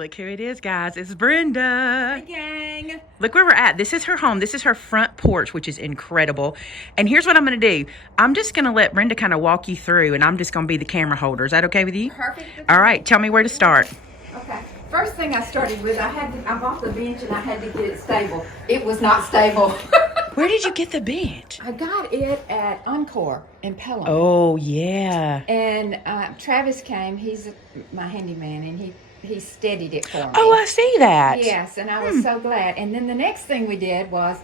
Look who it is, guys. It's Brenda. Hey, gang. Look where we're at. This is her home. This is her front porch, which is incredible. And here's what I'm going to do. I'm just going to let Brenda kind of walk you through, and I'm just going to be the camera holder. Is that okay with you? Perfect. All right. Tell me where to start. Okay. First thing I started with, I bought the bench and I had to get it stable. It was not stable. Where did you get the bench? I got it at Encore in Pelham. Oh, yeah. And Travis came. He's my handyman, and he steadied it for me. Oh, I see that. Yes, and I was so glad. And then the next thing we did was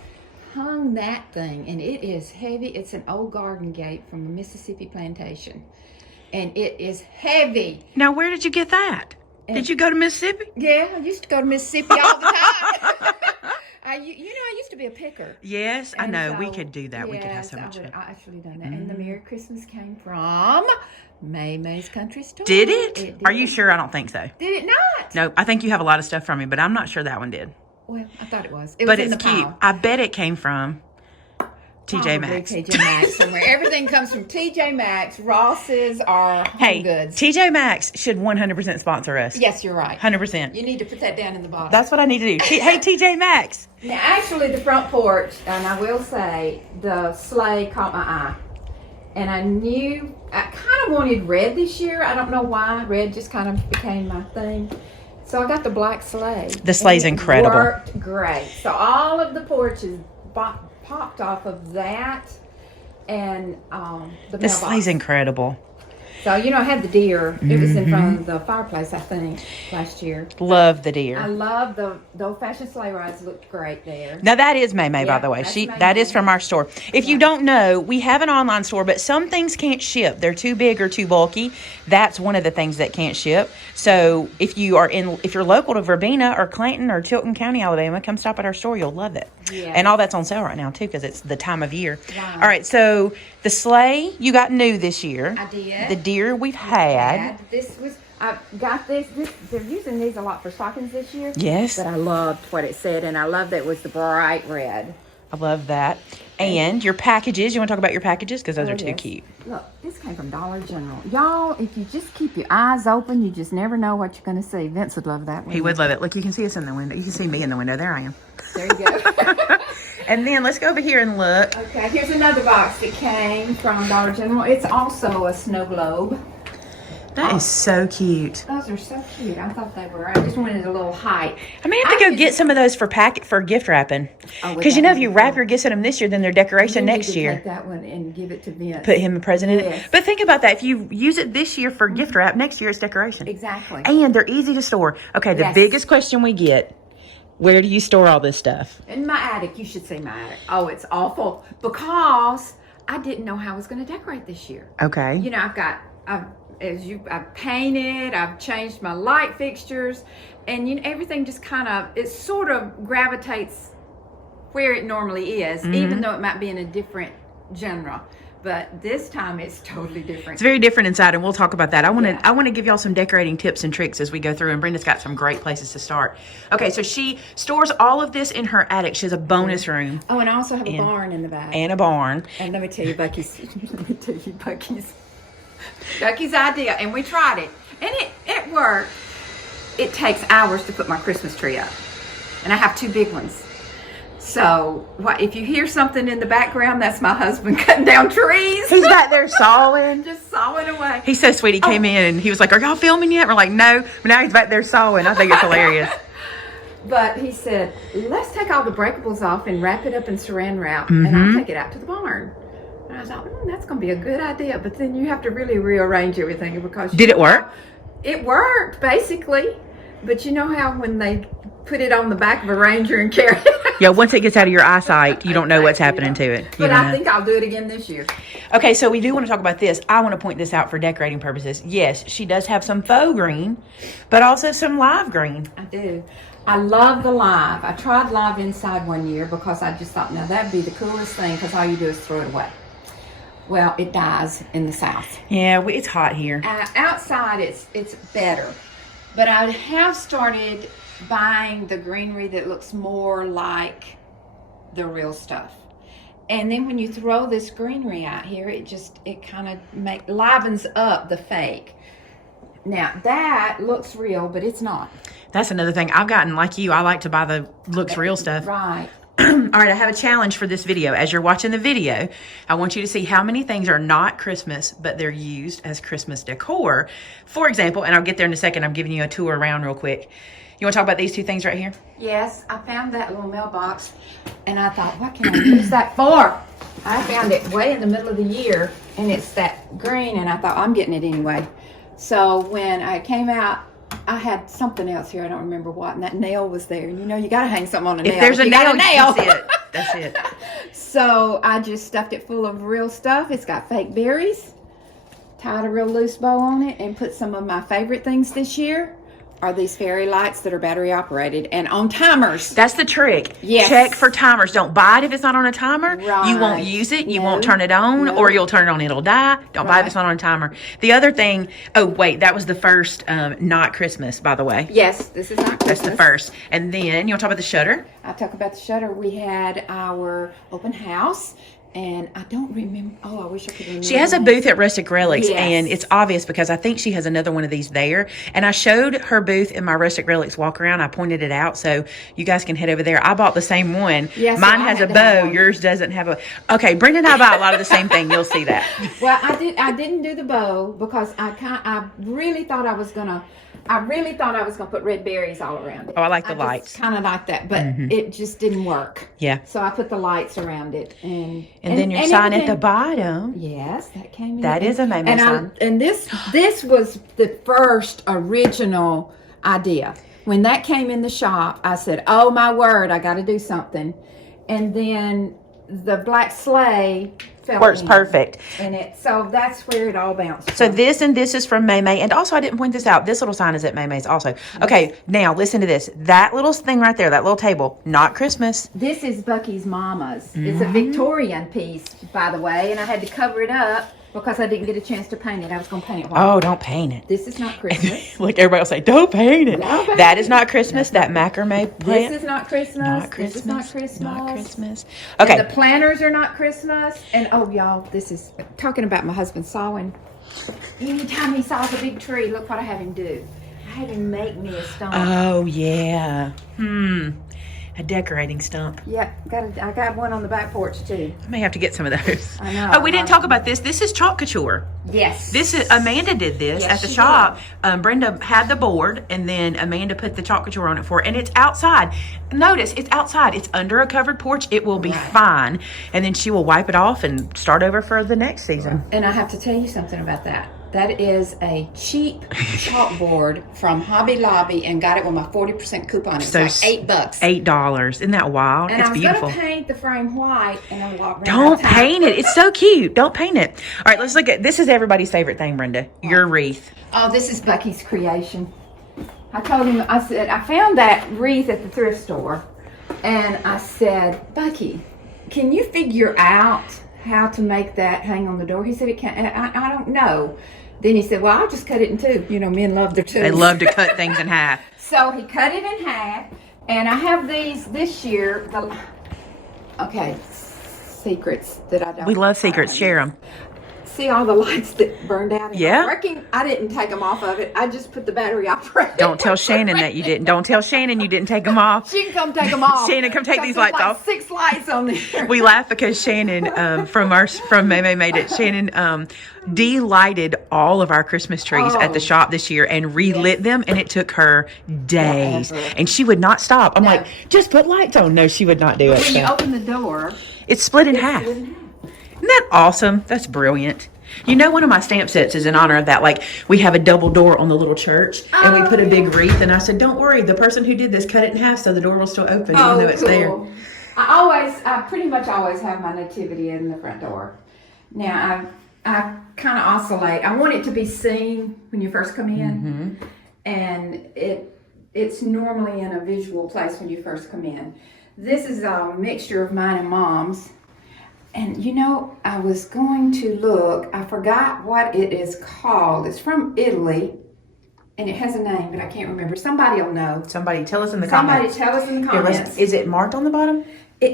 hung that thing, and it is heavy. It's an old garden gate from a Mississippi plantation, and it is heavy. Now, where did you get that? Did you go to Mississippi? Yeah, I used to go to Mississippi all the time. I used to be a picker. Yes, I And know. so, we could do that. We could have yes, so much fun. I actually done that. And the Merry Christmas came from Maymay's Country Store. Did it? Did. Are you sure? I don't think so. Did it not? No, I think you have a lot of stuff from me, but I'm not sure that one did. Well, I thought it was. It But was in it's the cute. pile. I bet it came from TJ Maxx. TJ Maxx somewhere. Everything comes from TJ Maxx. Ross's are home Hey, goods. TJ Maxx should 100% sponsor us. Yes, you're right. 100%. You need to put that down in the bottom. That's what I need to do. Hey, TJ Maxx. Now, actually, the front porch, and I will say, the sleigh caught my eye. And I kind of wanted red this year. I don't know why. Red just kind of became my thing. So I got the black sleigh. The sleigh's And it incredible. Worked great. So all of the porches popped off of that and the The mailbox. sleigh's incredible. So, I had the deer. It was in front of the fireplace, I think, last year. Love the I deer. love the old-fashioned sleigh rides. Looked great there. Now that is Maymay, by Yeah, the way. that's That is Maymay. from our store. If you don't know, we have an online store, but some things can't ship. They're too big or too bulky. That's one of the things that can't ship. So if you're local to Verbena or Clanton or Tilton County, Alabama, come stop at our store. You'll love it. Yes. And all that's on sale right now too, because it's the time of year. Wow. All right, so the sleigh you got new this year. I did. The deer we've had. I got this. They're using these a lot for stockings this year. Yes. But I loved what it said, and I loved that it was the bright red. I love that. And your packages. You want to talk about your packages? Because those are too yes. cute. Look, this came from Dollar General. Y'all, if you just keep your eyes open, you just never know what you're going to see. Vince would love that one. He would love it. Look, you can see us in the window. You can see me in the window. There I am. There you go. And then let's go over here and look. Okay, here's another box that came from Dollar General. It's also a snow globe. That is so cute. Those are so cute. I thought they were. I just wanted a little height. I may have to go get some of those for gift wrapping. Oh, Because if you wrap your gifts in them this year, then they're decoration You need next to year. Take that one and give it to Vince. Put him a present in it. Yes. But think about that. If you use it this year for gift wrap, next year it's decoration. Exactly. And they're easy to store. Okay, the Yes. biggest question we get, where do you store all this stuff? In my attic, you should see my attic. Oh, it's awful because I didn't know how I was going to decorate this year. Okay. I've painted, I've changed my light fixtures, and everything just it sort of gravitates where it normally is, even though it might be in a different genre. But this time it's totally different. It's very different inside, and we'll talk about that. I want to give y'all some decorating tips and tricks as we go through, and Brenda's got some great places to start. Okay, so she stores all of this in her attic. She has a bonus room. Oh, and I also have a barn in the back. And a barn. And let me tell you Bucky's idea, and we tried it, and it worked. It takes hours to put my Christmas tree up, and I have two big ones. So if you hear something in the background, that's my husband cutting down trees. He's back there sawing. Just sawing away. He's so sweet. He came in and he was like, "Are y'all filming yet?" We're like, "No." But now he's back there sawing. I think it's hilarious. But he said, let's take all the breakables off and wrap it up in saran wrap, and I'll take it out to the barn. And I thought, that's going to be a good idea. But then you have to really rearrange everything because... Did it work? It worked, basically. But you know how when they put it on the back of a Ranger and carry it? Yeah, once it gets out of your eyesight, you don't know what's happening to it. But I think I'll do it again this year. Okay, so we do want to talk about this. I want to point this out for decorating purposes. Yes, she does have some faux green, but also some live green. I do. I love the live. I tried live inside one year because I just thought, now that'd be the coolest thing because all you do is throw it away. Well, it dies in the South. Yeah, it's hot here. Outside, it's better. But I have started buying the greenery that looks more like the real stuff. And then when you throw this greenery out here, it kind of livens up the fake. Now, that looks real, but it's not. That's another thing. I've gotten, like you, I like to buy the looks real stuff. Right. All right, I have a challenge for this video. As you're watching the video, I want you to see how many things are not Christmas, but they're used as Christmas decor. For example, and I'll get there in a second, I'm giving you a tour around real quick. You want to talk about these two things right here? Yes, I found that little mailbox, and I thought, what can I use that for? I found it way in the middle of the year, and it's that green, and I thought, I'm getting it anyway. So when I came out, I had something else here. I don't remember what, and that nail was there. And you know, you got to hang something on a nail. If there's a nail, that's it. That's it. So I just stuffed it full of real stuff. It's got fake berries, tied a real loose bow on it, and put some of my favorite things this year are these fairy lights that are battery operated and on timers. That's the trick. Yes. Check for timers. Don't buy it if it's not on a timer. Right. You won't use it. You No. won't turn it on, No. or you'll turn it on, it'll die. Don't buy it if Right. it's not on a timer. The other thing, oh wait, that was the first not Christmas, by the way. Yes, this is not Christmas. That's the first. And then you want to talk about the shutter? I talk about the shutter. We had our open house, and I don't remember. Oh, I wish I could remember. She has a the booth at Rustic Relics, Yes. and it's obvious because I think she has another one of these there. And I showed her booth in my Rustic Relics walk around. I pointed it out, so you guys can head over there. I bought the same one. Yes, Mine I has a had to have bow. one. Yours doesn't have a. Okay, Brenda and I buy a lot of the same thing. You'll see that. Well, I didn't do the bow because I really thought I was gonna put red berries all around it. Oh, I like the lights. Kind of like that, but it just didn't work. Yeah. So I put the lights around it, and then your sign at the everything- bottom. Yes, that came in. That is a Maymay and sign. And this was the first original idea. When that came in the shop, I said, "Oh my word, I got to do something." And then the black sleigh fell Works in. perfect. And so that's where it all bounced. So from. this and this is from Maymay. And also, I didn't point this out. This little sign is at Maymay's also. Okay, now listen to this. That little thing right there, that little table, not Christmas. This is Bucky's mama's. It's a Victorian piece, by the way, and I had to cover it up because I didn't get a chance to paint it. I was going to paint it white. Oh, don't paint it. This is not Christmas. Look, everybody will say, don't paint it. Don't paint That it. is not Christmas. That macrame plant. This is not Christmas. not Christmas. This is not Christmas. Not Christmas. And Okay. the planters are not Christmas. And oh, y'all, this is talking about my husband sawing. Anytime he saws a big tree, look what I have him do. I have him make me a stump. Oh, yeah. A decorating stump. Yeah, I got one on the back porch too. I may have to get some of those. I know. Oh, we didn't talk about this. This is chalk couture. Yes. This is Amanda did this Yes, at the she shop. Brenda had the board, and then Amanda put the chalk couture on it for her. And it's outside. Notice it's outside. It's under a covered porch. It will be Right. fine. And then she will wipe it off and start over for the next season. And I have to tell you something about that. That is a cheap chalkboard from Hobby Lobby, and got it with my 40% coupon. It's So like $8. $8. Isn't that wild? And It's I was beautiful. gonna paint the frame white, and I walked. Don't paint it. It's so cute. Don't paint it. All right, let's look at this. Is everybody's favorite thing, Brenda? Your wreath. Oh, this is Bucky's creation. I told him, I said, I found that wreath at the thrift store, and I said, Bucky, can you figure out how to make that hang on the door? He said, it can't. I don't know. Then he said, well, I'll just cut it in two. You know, men love their tools. They love to cut things in half. So he cut it in half, and I have these this year. Secrets that I don't. We love secrets. Share them. See all the lights that burned out? Yeah. I didn't take them off of it. I just put the battery operated. Don't tell Shannon that you didn't. Don't tell Shannon you didn't take them off. She can come take them off. Shannon, come take Because these there's lights like off. 6 lights on there. We laugh because Shannon from Maymay Made It. Shannon de-lighted all of our Christmas trees at the shop this year and relit them, and it took her days. Forever. And she would not stop. I'm No. like, just put lights on. No, she would not do it. When you So. open the door, It's split in half. split in half. Isn't that awesome? That's brilliant. You know, one of my stamp sets is in honor of that. Like, we have a double door on the little church, and we put a big wreath. And I said, don't worry, the person who did this cut it in half so the door will still open, even though it's there. I pretty much always have my nativity in the front door. Now, I kind of oscillate. I want it to be seen when you first come in, and it's normally in a visual place when you first come in. This is a mixture of mine and Mom's. And you know, I was going to look, I forgot what it is called. It's from Italy, and it has a name, but I can't remember. Somebody will know. Somebody tell us in the Somebody comments. tell us in the Here, comments. is it marked on the bottom?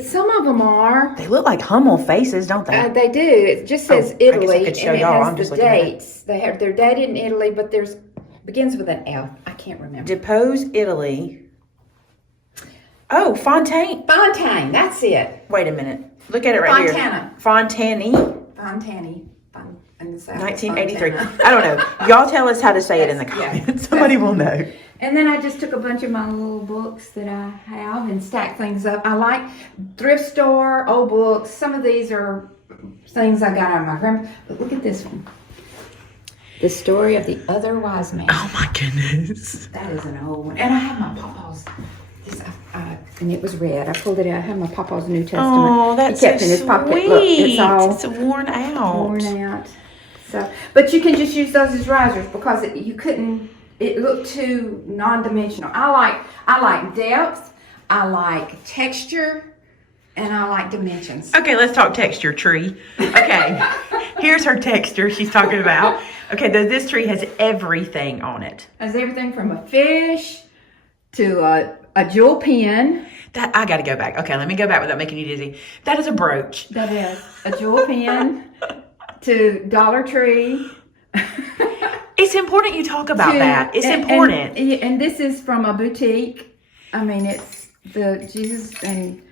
Some of them are. They look like Hummel faces, don't they? They do. It just says I guess I Italy, could show and it y'all. has I'm just the looking at it. dates. They're dated in Italy, but there's Begins with an F. I can't remember. Depose, Italy. Oh, Fontaine. Fontaine. That's it. Wait a minute. Look at it right here. Fontani. Fontani. In the South. 1983. Fontana. I don't know. Y'all tell us how to say it in the comments. Yes. Somebody will know. And then I just took a bunch of my little books that I have and stacked things up. I like thrift store, old books. Some of these are things I got out of my grandma. But look at this one. The Story of the Other Wise Man. Oh my goodness. That is an old one. And I have my Papa's. And it was red. I pulled it out. I have my Papa's New Testament. Oh, that's he kept so in his pocket. sweet. Look, it's all it's worn out. Worn out. So, but you can just use those as risers because you couldn't. It looked too non-dimensional. I like depth. I like texture. And I like dimensions. Okay, let's talk texture, tree. Okay, here's her texture she's talking about. Okay, this tree has everything on it. Has everything from a fish to a jewel pin. That I got to go back. Okay, let me go back without making you dizzy. That is a brooch. That is a jewel pin to Dollar Tree. It's important you talk about that. It's important. And this is from a boutique. I mean, it's the Jesus and...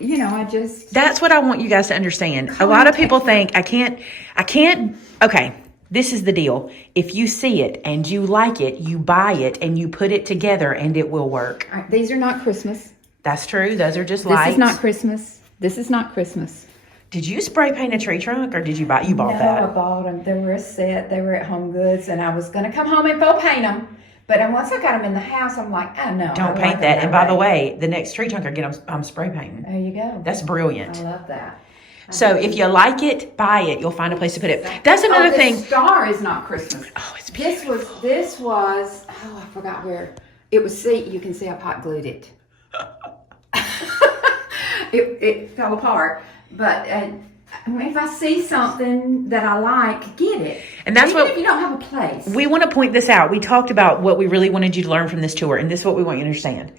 You know, I just... That's what I want you guys to understand. A lot of people think, I can't... Okay, this is the deal. If you see it and you like it, you buy it and you put it together and it will work. All right, these are not Christmas. That's true. Those are just lights. This is not Christmas. This is not Christmas. Did you spray paint a tree trunk or did you bought that? No, I bought them. They were a set. They were at Home Goods and I was going to come home and full paint them. But once I got them in the house, I'm like, oh, no. Don't paint that. And by the way, the next tree trunk I get, I'm spray painting. There you go. That's brilliant. I love that. So if you like it, buy it. You'll find a place to put it. That's another thing. The star is not Christmas. Oh, it's beautiful. This was, I forgot where. It was, you can see I hot glued it. It fell apart. But if I see something that I like, get it. And that's Even if you don't have a place. We want to point this out. We talked about what we really wanted you to learn from this tour, and this is what we want you to understand.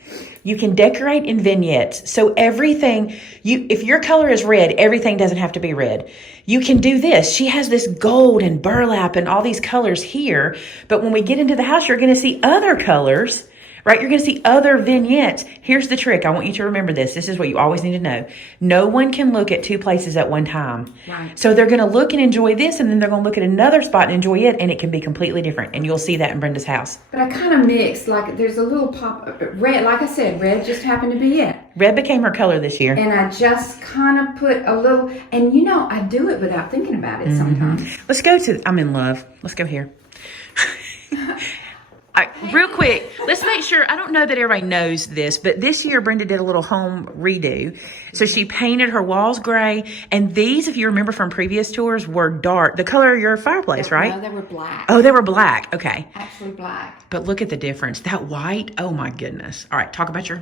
You can decorate in vignettes. So everything, if your color is red, everything doesn't have to be red. You can do this. She has this gold and burlap and all these colors here. But when we get into the house, you're going to see other colors. Right? You're going to see other vignettes. Here's the trick. I want you to remember this. This is what you always need to know. No one can look at two places at one time. Right. So they're going to look and enjoy this, and then they're going to look at another spot and enjoy it, and it can be completely different. And you'll see that in Brenda's house. But I kind of mixed. Like, there's a little pop red. Like I said, red just happened to be it. Red became her color this year. And I just kind of put a little, and you know, I do it without thinking about it sometimes. Let's go to, I'm in love. Let's go here. Real quick, let's make sure, I don't know that everybody knows this, but this year Brenda did a little home redo. So she painted her walls gray, and these, if you remember from previous tours, were dark. The color of your fireplace, right? No, they were black. Oh, they were black. Okay. Actually black. But look at the difference. That white, oh my goodness. All right, talk about your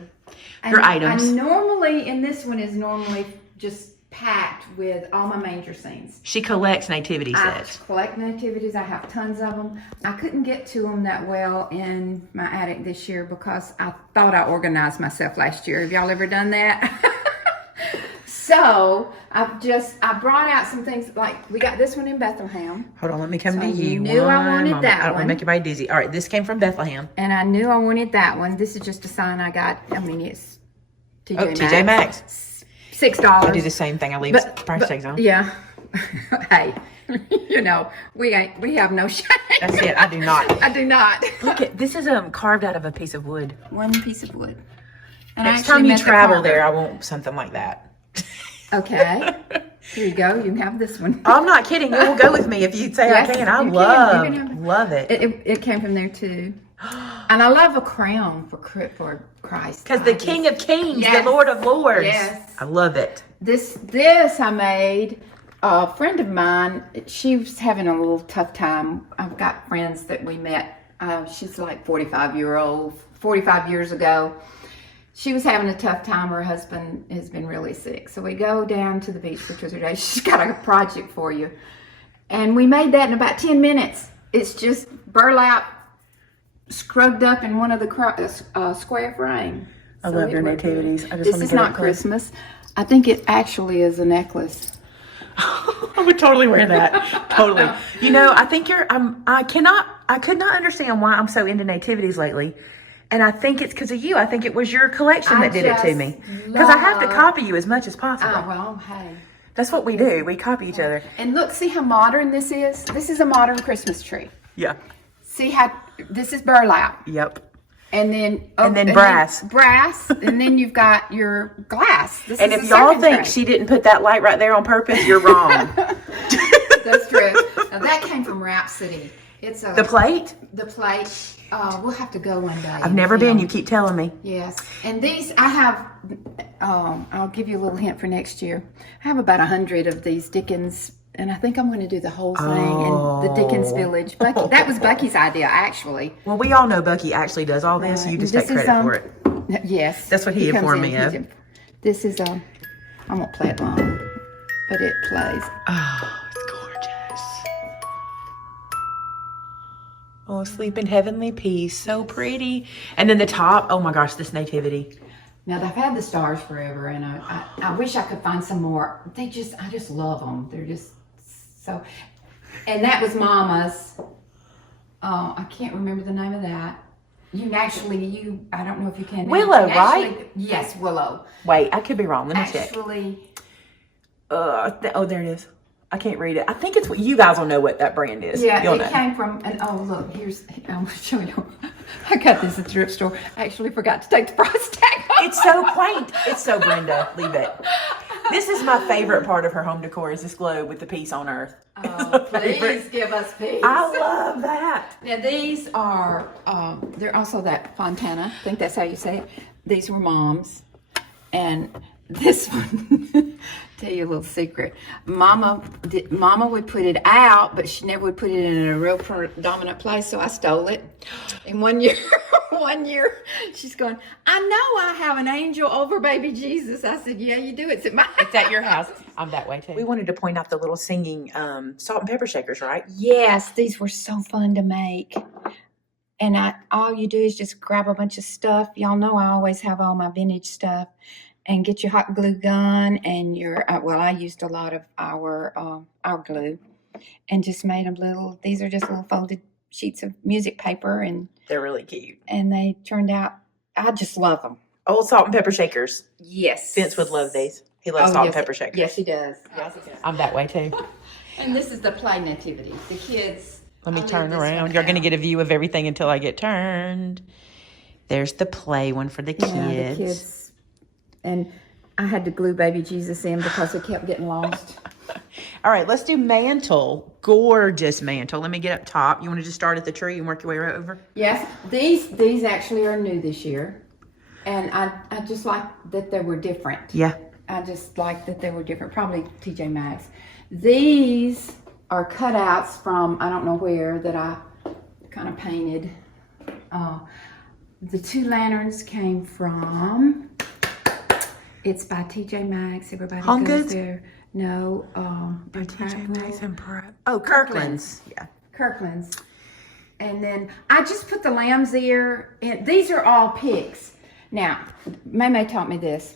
items. I normally, and this one is normally just packed with all my manger scenes. She collects nativity sets. I collect nativities. I have tons of them. I couldn't get to them that well in my attic this year because I thought I organized myself last year. Have y'all ever done that? So I brought out some things, like we got this one in Bethlehem. Hold on, let me come to you. You Knew I wanted that I don't want one. to make anybody dizzy. All right, this came from Bethlehem. And I knew I wanted that one. This is just a sign I got. I mean, it's TJ Maxx. TJ Maxx. $6. I do the same thing. I leave price tags on. Yeah. Hey, you know, we have no shame. That's it. I do not. I do not. Look at this is carved out of a piece of wood. One piece of wood. And Next time you travel there, I want something like that. Okay. Here you go. You can have this one. I'm not kidding. You will go with me if you say Yes, I can. I love it. It came from there too. And I love a crown for Christ. Because the King of Kings, Yes. the Lord of Lords. Yes. I love it. This I made. A friend of mine, she was having a little tough time. I've got friends that we met. She's like 45 years ago. She was having a tough time. Her husband has been really sick. So we go down to the beach for 2 or 3 days. She's got a project for you. And we made that in about 10 minutes. It's just burlap scrubbed up in one of the square frame. I love your nativities. This is not Christmas. I think it actually is a necklace. I would totally wear that. Totally. You know, I think I cannot I could not understand why I'm so into nativities lately. And I think it's because of you. I think it was your collection that did it to me. Because I have to copy you as much as possible. Oh, well, hey. That's what we do. We copy each other. And look, see how modern this is? This is a modern Christmas tree. Yeah. See how this is burlap. Yep. And then brass. Brass. And then you've got your glass. This and is if a y'all serving think tray. she didn't put that light right there on purpose, you're wrong. That's true. Now, that came from Rhapsody. It's The plate? The plate. We'll have to go one day. I've never been. You keep telling me. Yes. And these, I have, I'll give you a little hint for next year. I have about 100 of these Dickens, and I think I'm going to do the whole thing in the Dickens Village. Bucky, that was Bucky's idea, actually. Well, we all know Bucky actually does all this. You just take credit for it. Yes. That's what he informed me of. This is I won't play it long, but it plays. Oh, it's gorgeous. Oh, sleep in heavenly peace. So pretty. And then the top, oh my gosh, this nativity. Now, I've had the stars forever, and I wish I could find some more. I just love them. They're just so. And that was Mama's. I can't remember the name of that. I don't know if you can. Willow, right? Yes, Willow. Wait, I could be wrong. Let me check. Actually. Oh, there it is. I can't read it. I think it's what you guys will know what that brand is. Yeah, You'll it know. came from, and look, I'm going to show you. I got this at the thrift store. I actually forgot to take the price tag off. It's so quaint. It's so Brenda. Leave it. This is my favorite part of her home decor is this globe with the peace on earth. Oh, please give us peace. I love that. Now these are, they're also that Fontana. I think that's how you say it. These were Mom's. And this one, tell you a little secret. Mama would put it out, but she never would put it in a real predominant place, so I stole it. And one year, she's going, I know I have an angel over baby Jesus. I said, yeah, you do. It's at my house. It's at your house. I'm that way too. We wanted to point out the little singing salt and pepper shakers, right? Yes, these were so fun to make. And all you do is just grab a bunch of stuff. Y'all know I always have all my vintage stuff. And get your hot glue gun and your, I used a lot of our glue and just made them these are just little folded sheets of music paper. And they're really cute. And they turned out, I just love them. Old salt and pepper shakers. Yes. Vince would love these. He loves salt and pepper shakers. Yes, he does. Yes, he does. I'm that way too. And this is the play nativity. The kids. Let me turn around. You're going to get a view of everything until I get turned. There's the play one for the kids. Yeah, the kids. And I had to glue baby Jesus in because it kept getting lost. All right, let's do mantle. Gorgeous mantle. Let me get up top. You want to just start at the tree and work your way right over? Yes. These actually are new this year. And I just like that they were different. Yeah. I just like that they were different. Probably TJ Maxx. These are cutouts from I don't know where that I kind of painted. The two lanterns came from... It's by TJ Maxx. Everybody Home goes Goods? there. No, by TJ Maxx and Kirkland's. Yeah. Kirkland's. And then I just put the lamb's ear in. These are all picks. Now, Maymay taught me this.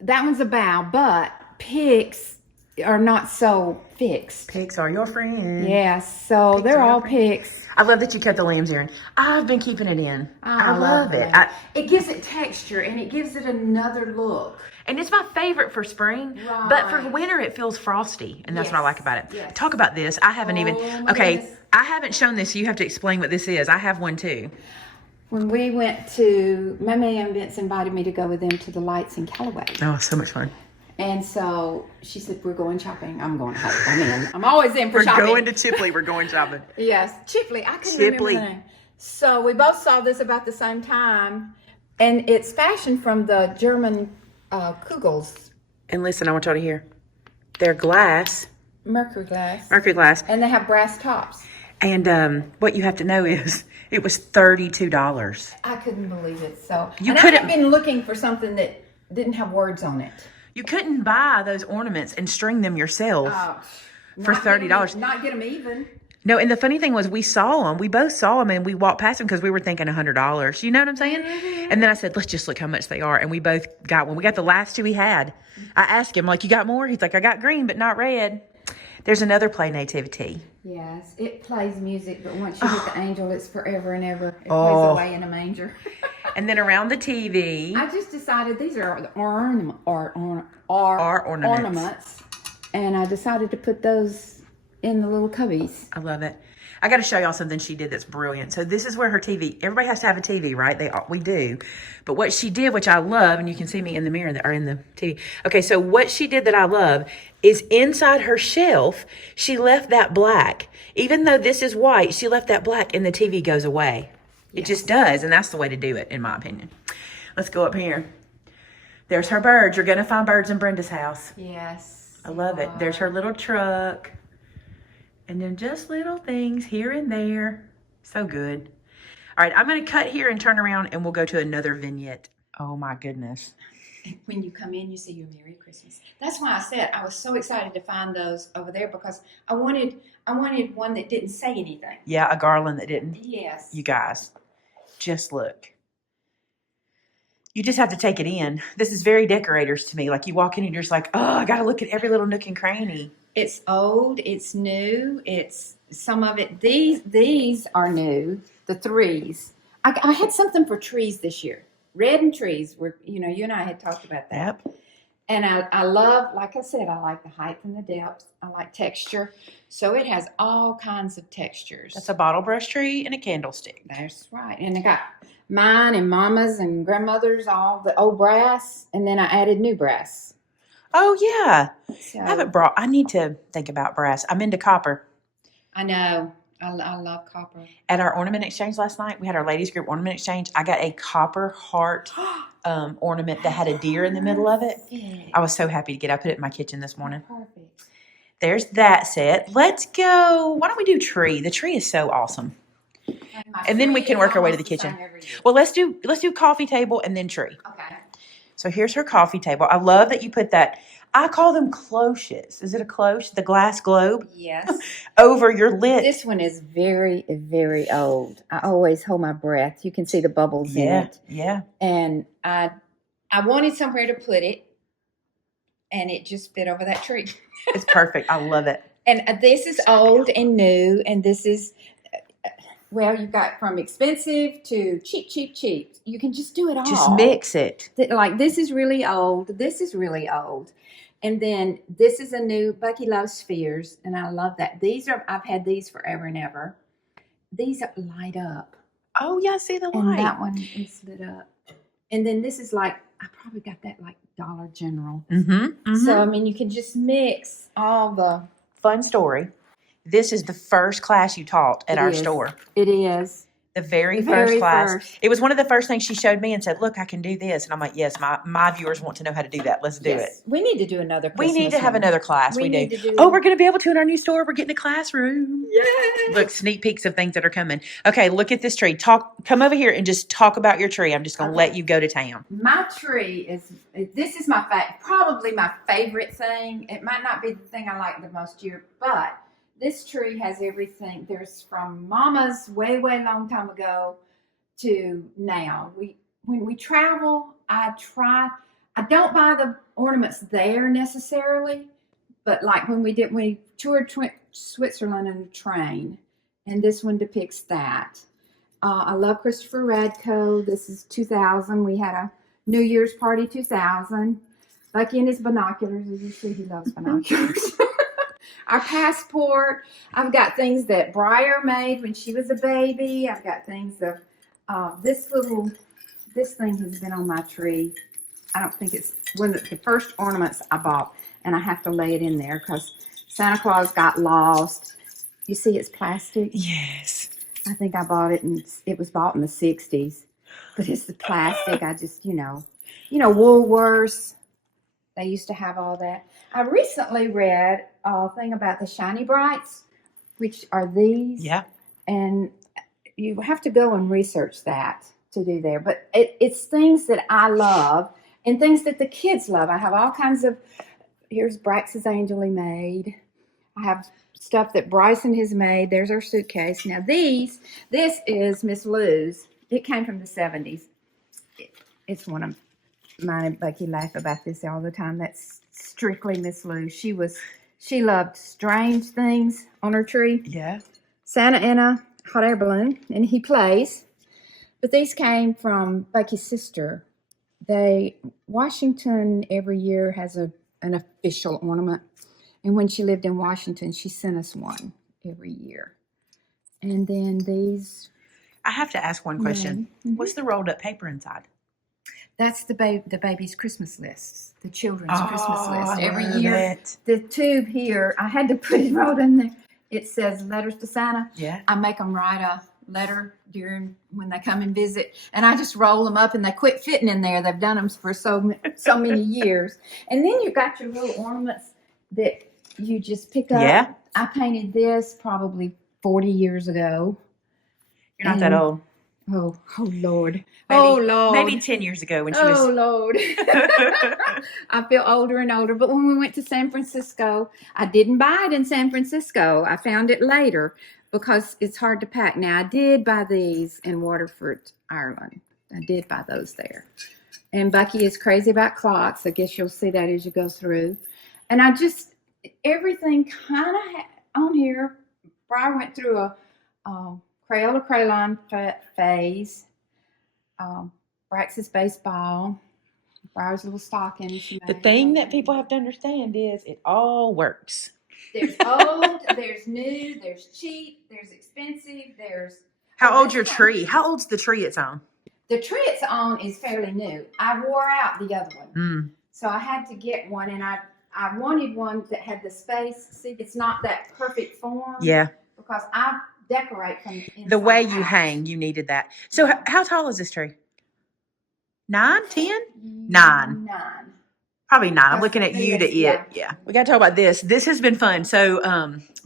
That one's a bow, but picks are not so fixed. Picks are your friend. Yes, so they're all picks. I love that you cut the lamb's ear in. I've been keeping it in. I love it. It gives it texture and it gives it another look. And it's my favorite for spring, Right. but for winter it feels frosty, and that's what I like about it. Yes. Talk about this. I haven't even. my Okay, goodness. I haven't shown this. So you have to explain what this is. I have one too. When we went to, Maymay and Vince invited me to go with them to the lights in Callaway. Oh, so much fun. And so she said, we're going shopping. I'm going, I'm in. I'm always in for We're shopping. going to Chipley. We're going shopping. Yes, Chipley. I couldn't remember the name. So we both saw this about the same time. And it's fashioned from the German Kugels. And listen, I want y'all to hear. They're glass. Mercury glass. Mercury glass. And they have brass tops. And what you have to know is it was $32. I couldn't believe it. So You I couldn't- had been looking for something that didn't have words on it. You couldn't buy those ornaments and string them yourself for $30. Not get them even. No, and the funny thing was we saw them. We both saw them, and we walked past them because we were thinking $100. You know what I'm saying? Mm-hmm. And then I said, let's just look how much they are. And we both got one. We got the last two we had. I asked him, like, you got more? He's like, I got green, but not red. There's another play nativity. Yes, it plays music, but once you hit the angel, it's forever and ever. It plays Oh. away in a manger. And then around the TV. I just decided these are the ornaments. And I decided to put those in the little cubbies. I love it. I got to show y'all something she did that's brilliant. So this is where her TV, everybody has to have a TV, right? We do. But what she did, which I love, and you can see me in the mirror or in the TV. Okay, so what she did that I love is inside her shelf, she left that black. Even though this is white, she left that black and the TV goes away. It just does, and that's the way to do it, in my opinion. Let's go up here. There's her birds. You're going to find birds in Brenda's house. Yes. I love it. There's her little truck. And then just little things here and there. So good. All right, I'm going to cut here and turn around, and we'll go to another vignette. Oh, my goodness. When you come in, you say your Merry Christmas. That's why I said I was so excited to find those over there, because I wanted one that didn't say anything. Yeah, a garland that didn't. Yes. You guys, just look. You just have to take it in. This is very decorators to me. Like, you walk in and you're just like, oh, I got to look at every little nook and cranny. It's old, it's new, it's some of it. These are new, the threes. I had something for trees this year. Red and trees were, you and I had talked about that. Yep. And I love, like I said, I like the height and the depth. I like texture. So it has all kinds of textures. That's a bottle brush tree and a candlestick. That's right. And I got mine and mama's and grandmother's, all the old brass. And then I added new brass. Oh, yeah. So, I need to think about brass. I'm into copper. I know. I love copper. At our ornament exchange last night, we had our ladies group ornament exchange. I got a copper heart ornament that had a deer in the middle of it. I was so happy to get it. I put it in my kitchen this morning. Perfect. There's that set. Let's go. Why don't we do tree? The tree is so awesome. And then we can work our way to the kitchen. Well, let's do coffee table and then tree. Okay. So here's her coffee table. I love that you put that. I call them cloches. Is it a cloche? The glass globe? Yes. Over your lid. This one is very, very old. I always hold my breath. You can see the bubbles in it. Yeah. And I wanted somewhere to put it, and it just fit over that tree. It's perfect. I love it. And this is old and new, and this is, well, you've got from expensive to cheap. You can just do it all. Just mix it. Like, this is really old. This is really old. And then this is a new Bucky Loves Spheres, and I love that. I've had these forever and ever. These light up. Oh, yeah, I see the light. And that one is lit up. And then this is like, I probably got that like Dollar General. Mm-hmm. So, I mean, you can just mix all the... Fun story. This is the first class you taught at our store. It is. The very first class. It was one of the first things she showed me and said, look, I can do this. And I'm like, yes, my viewers want to know how to do that. Let's do it. We need to do another Christmas We need to have another class. We need do. to do. Oh, we're going to be able to in our new store. We're getting a classroom. Yay! Look, sneak peeks of things that are coming. Okay, look at this tree. Come over here and just talk about your tree. I'm just going to let you go to town. My tree this is probably my favorite thing. It might not be the thing I like the most year, but this tree has everything. There's from Mama's way, way long time ago to now. When we travel, I don't buy the ornaments there necessarily, but like when we toured Switzerland in a train, and this one depicts that. I love Christopher Radko. This is 2000. We had a New Year's party 2000. Bucky and his binoculars. As you see, he loves binoculars. Our passport. I've got things that Briar made when she was a baby. I've got things of this thing has been on my tree. I don't think it's one of the first ornaments I bought, and I have to lay it in there because Santa Claus got lost. You see, it's plastic. Yes. I think I bought it, and it was bought in the 60s. But it's the plastic. I just, Woolworths. They used to have all that. I recently read a thing about the Shiny Brights, which are these. Yeah. And you have to go and research that to do there. But it's things that I love and things that the kids love. I have all kinds of, here's Brax's Angel he made. I have stuff that Bryson has made. There's our suitcase. Now this is Miss Lou's. It came from the 70s. It's one of mine and Bucky laugh about this all the time. That's strictly Miss Lou. She She loved strange things on her tree. Yeah. Santa and a hot air balloon, and he plays. But these came from Bucky's sister. Washington every year has an official ornament. And when she lived in Washington, she sent us one every year. And then these. I have to ask one question. Mm-hmm. What's the rolled up paper inside? That's the baby's Christmas lists, the children's Christmas list. Every love year, it. the tube here, I had to put it right in there. It says letters to Santa. Yeah. I make them write a letter during when they come and visit, and I just roll them up, and they quit fitting in there. They've done them for so many years. And then you got your little ornaments that you just pick up. Yeah. I painted this probably 40 years ago. You're not that old. Oh Lord. Maybe, maybe 10 years ago when she was. Oh, Lord. I feel older and older. But when we went to San Francisco, I didn't buy it in San Francisco. I found it later because it's hard to pack. Now, I did buy these in Waterford, Ireland. I did buy those there. And Bucky is crazy about clocks. I guess you'll see that as you go through. And everything kind of on here. Briar went through a Crayola Crayon phase. Brax's baseball, Briar's little stocking. The thing that people have to understand is it all works. There's old, there's new, there's cheap, there's expensive, there's... How old's your tree? How old's the tree it's on? The tree it's on is fairly new. I wore out the other one. So I had to get one, and I wanted one that had the space. See, it's not that perfect form. Yeah. Because I decorate from inside the way you out. hang, you needed that. So how tall is this tree? 9, 10? 9. 9. Probably 9. I'm looking at you to it. Yeah. We got to talk about this. This has been fun. So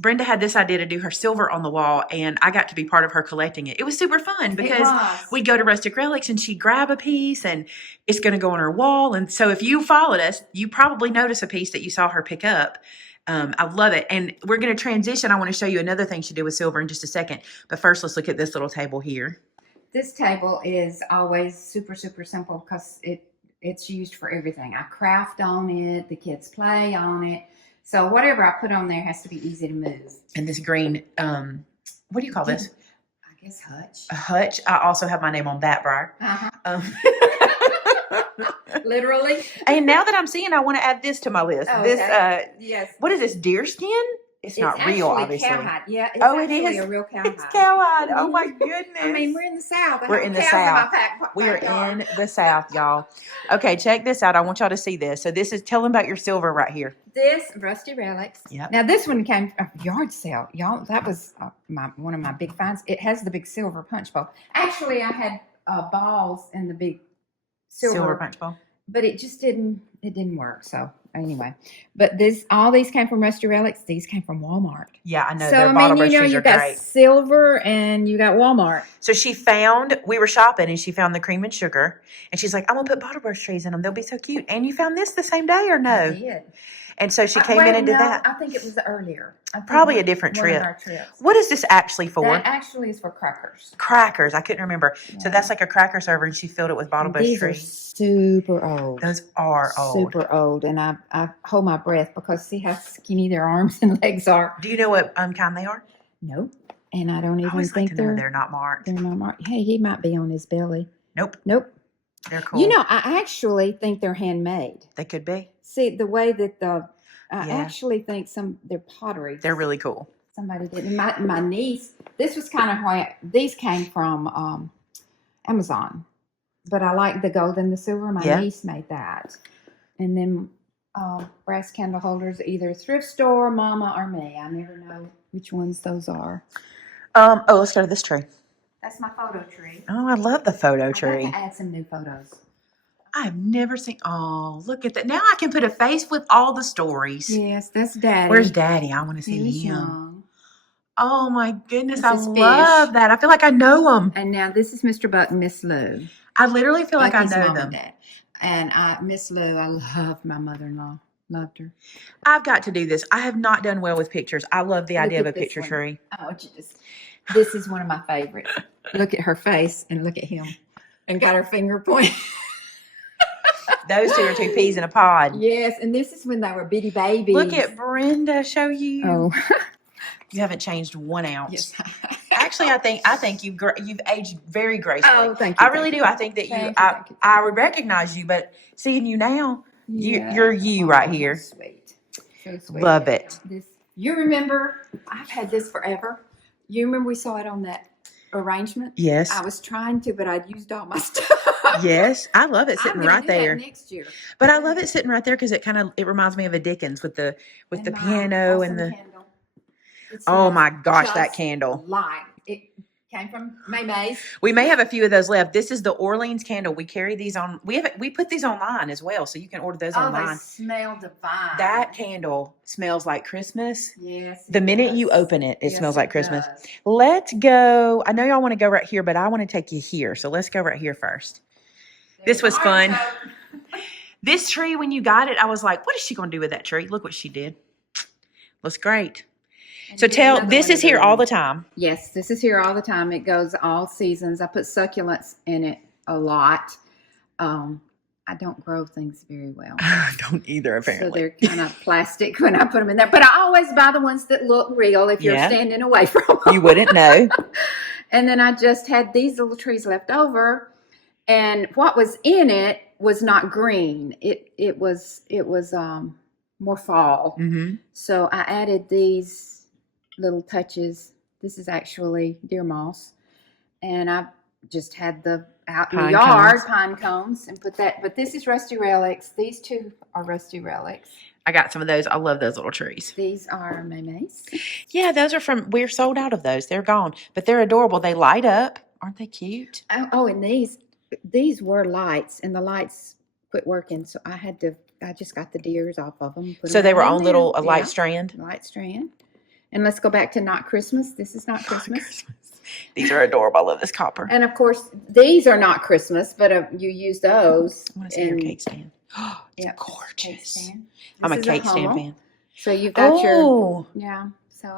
Brenda had this idea to do her silver on the wall, and I got to be part of her collecting it. It was super fun because we'd go to Rustic Relics and she'd grab a piece and it's going to go on her wall. And so if you followed us, you probably noticed a piece that you saw her pick up. I love it. And we're going to transition. I want to show you another thing she did with silver in just a second. But first, let's look at this little table here. This table is always super, super simple because it's used for everything. I craft on it. The kids play on it. So whatever I put on there has to be easy to move. And this green, what do you call this? I guess hutch. A hutch. I also have my name on that, Briar. Literally. And now that I'm seeing, I want to add this to my list. Oh, this, yes. What is this? Deer skin? It's not real, obviously. Cowhide. Yeah. It's it is a real cowhide. It's cowhide. Oh my goodness. I mean, we're in the South. We're in the South. We're in the South, y'all. Okay, check this out. I want y'all to see this. So this is, tell them about your silver right here. This Rusty Relics. Yep. Now this one came a yard sale, y'all. That was one of my big finds. It has the big silver punch bowl. Actually, I had balls in the big silver punch bowl, but it just didn't work. So anyway, but all these came from Rusty Relics. These came from Walmart. Yeah, I know. So their bottle brush trees you are got great. silver and you got Walmart. So we were shopping and she found the cream and sugar and she's like, I'm gonna put bottle brush trees in them. They'll be so cute. And you found this the same day or no? I did. And so she came in and did that. I think it was earlier. Probably a different trip. What is this actually for? That actually is for crackers. Crackers. I couldn't remember. Yeah. So that's like a cracker server, and she filled it with bottle brush trees. These are super old. Those are old. Super old. And I hold my breath because see how skinny their arms and legs are. Do you know what kind they are? Nope. And I don't even think they're not marked. They're not marked. Hey, he might be on his belly. Nope. They're cool. You know, I actually think they're handmade. They could be. See, the way that I actually think they're pottery. They're really cool. Somebody did. And my niece, this was kind of why these came from Amazon. But I like the gold and the silver. My niece made that. And then brass candle holders, either thrift store, mama, or me. I never know which ones those are. Let's go to this tree. That's my photo tree. Oh, I love the photo tree. I got to add some new photos. I've never seen. Oh, look at that! Now I can put a face with all the stories. Yes, that's Daddy. Where's Daddy? I want to see him. Young. Oh my goodness, I love that. I feel like I know him. And now this is Mr. Buck and Miss Lou. I literally feel like I know them. And Miss Lou, I love my mother-in-law. Loved her. I've got to do this. I have not done well with pictures. I love the idea of a picture tree. I want you to. This is one of my favorites. Look at her face and look at him, and got her finger pointing. Those two are two peas in a pod. Yes, and this is when they were bitty babies. Look at Brenda show you. Oh. You haven't changed 1 ounce. Yes. Actually, I think you've aged very gracefully. Oh, thank you. I really do. I think that I would recognize you, but seeing you now, you're you right here. Sweet. So sweet. Love it. You remember, I've had this forever. You remember we saw it on that arrangement? Yes. I was trying to, but I'd used all my stuff. Yes, I love it sitting right there. Next year. But I love it sitting right there because it reminds me of a Dickens with the piano and the. Candle. Oh my gosh, that candle! Light. It came from Maymay's. We may have a few of those left. This is the Orleans candle. We carry these on. We put these online as well, so you can order those online. They smell divine. That candle smells like Christmas. Yes. The minute you open it, it smells like Christmas. Let's go. I know y'all want to go right here, but I want to take you here. So let's go right here first. This was fun. This tree, when you got it, I was like, what is she going to do with that tree? Look what she did. Looks great. So this is here all the time. Yes, this is here all the time. It goes all seasons. I put succulents in it a lot. I don't grow things very well. I don't either, apparently. So they're kind of plastic when I put them in there. But I always buy the ones that look real if you're standing away from them. You wouldn't know. And then I just had these little trees left over. And what was in it was not green. It was more fall. Mm-hmm. So I added these little touches. This is actually deer moss, and I just had out in the yard pine cones and put that. But this is rusty relics. These two are rusty relics. I got some of those. I love those little trees. These are Maymay's. Yeah, those are we're sold out of those. They're gone, but they're adorable. They light up. Aren't they cute? Oh, and these were lights, and the lights quit working, so I just got the deers off of them. So they were on a light strand? Light strand. And let's go back to Not Christmas. This is Not Christmas. These are adorable. I love this copper. And, of course, these are not Christmas, but you use those. I want to see your cake stand. Oh, it's gorgeous. I'm a cake stand fan. So you've got So